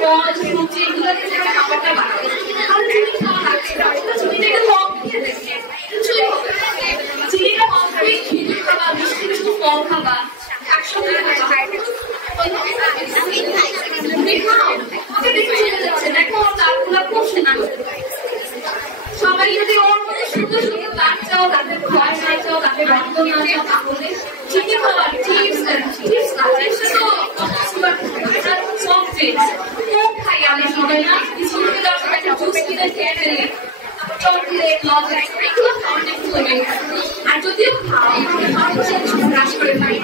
ফল সবজি এগুলো দিয়ে খাবারটা বানাবে তাহলে চিনি খাওয়া লাগছে না চিনিটা একটু কম খেয়ে দেখবে কিছুই হবে চিনিটা কম খাবে খেজুর খাবা মিষ্টি মিষ্টি ফল খাবা একসঙ্গে সবাই যদি ওর মধ্যে সুন্দর সুন্দর গাছ চাও তাদের ভয় না চাও তাদের রক্ত না চাও তাহলে চিনি খাওয়া চিপস চিপস খুব খাই আমি সবাই না স্কুলে যাওয়ার সময় একটা জুস কিনে খেয়ে ফেলি চকলেট লজেন্স এগুলো খাওয়াটা একটু আর যদিও খাও ব্রাশ করে খাই